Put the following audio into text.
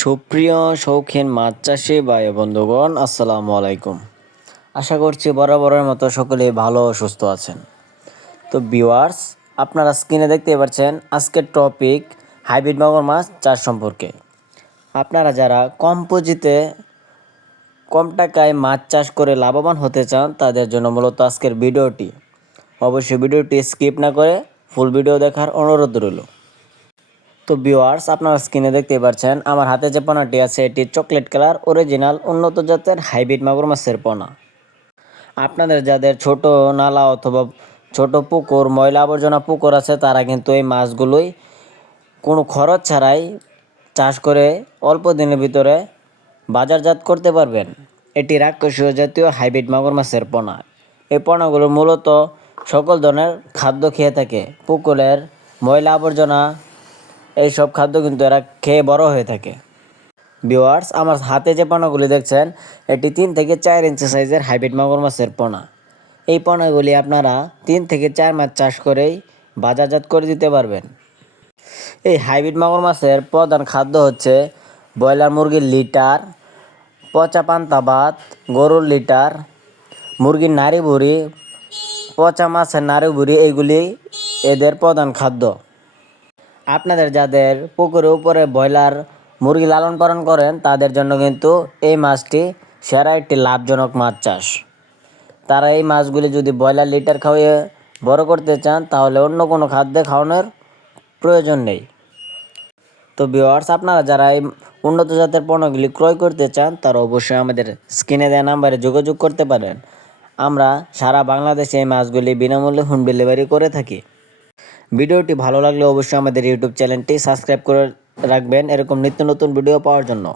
সুপ্রিয় শৌখিন মাছ চাষি ভাই বন্ধুগণ, আসসালামু আলাইকুম। আশা করছি বরাবরের মতো সকলেই ভালো ও সুস্থ আছেন। তো ভিউয়ার্স, আপনারা স্ক্রিনে দেখতে পাচ্ছেন আজকের টপিক হাইব্রিড মাগুর মাছ চাষ সম্পর্কে। আপনারা যারা কম পুঁজিতে কম টাকায় মাছ চাষ করে লাভবান হতে চান তাদের জন্য মূলত আজকের ভিডিওটি। অবশ্যই ভিডিওটি স্কিপ না করে ফুল ভিডিও দেখার অনুরোধ রইল। তো ভিউয়ার্স, আপনারা স্ক্রিনে দেখতে পাচ্ছেন আমার হাতে যে পোনাটি আছে এটি চকলেট কালার অরিজিনাল উন্নত জাতের হাইব্রিড মাগুর মাছের পোনা। আপনাদের যাদের ছোট নালা অথবা ছোট পুকুর, ময়লা আবর্জনা পুকুর আছে তারা কিন্তু এই মাছগুলোই কোনো খরচ ছাড়াই চাষ করে অল্প দিনের ভিতরে বাজারজাত করতে পারবেন। এটি রাক্ষসীয় জাতীয় হাইব্রিড মাগুর মাছের পোনা। এই পোনাগুলো মূলত সকল ধরনের খাদ্য খেয়ে থাকে। পুকুরের ময়লা আবর্জনা এইসব খাদ্য কিন্তু এরা খেয়ে বড় হয়ে থাকে। ভিউয়ার্স, আমার হাতে যে পোনাগুলি দেখছেন এটি 3 থেকে 4 ইঞ্চি সাইজের হাইব্রিড মাগুর মাছের পোনা। এই পোনাগুলি আপনারা 3 থেকে 4 মাস চাষ করেই বাজারজাত করে দিতে পারবেন। এই হাইব্রিড মাগুর মাছের প্রধান খাদ্য হচ্ছে ব্রয়লার মুরগির লিটার, পচা পান্তা ভাত, গরুর লিটার, মুরগির নাড়ি ভুড়ি, পচা মাছের নাড়ি ভুড়ি, এইগুলি এদের প্রধান খাদ্য। আপনাদের যাদের পুকুরের উপরে ব্রয়লার মুরগি লালন পালন করেন তাদের জন্য কিন্তু এই মাছটি সেরা একটি লাভজনক মাছ চাষ। তারা এই মাছগুলি যদি ব্রয়লার লিটার খাওয়িয়ে বড় করতে চান তাহলে অন্য কোনো খাদ্যে খাওয়ানোর প্রয়োজন নেই। তো ভিউয়ার্স, আপনারা যারা এই উন্নত জাতের পণ্যগুলি ক্রয় করতে চান তারা অবশ্যই আমাদের স্ক্রিনে দেওয়া নাম্বারে যোগাযোগ করতে পারেন। আমরা সারা বাংলাদেশে এই মাছগুলি বিনামূল্যে হোম ডেলিভারি করে থাকি। ভিডিওটি ভালো লাগলে অবশ্যই আমাদের ইউটিউব চ্যানেলটি সাবস্ক্রাইব করে রাখবেন এরকম নিত্য নতুন ভিডিও পাওয়ার জন্য।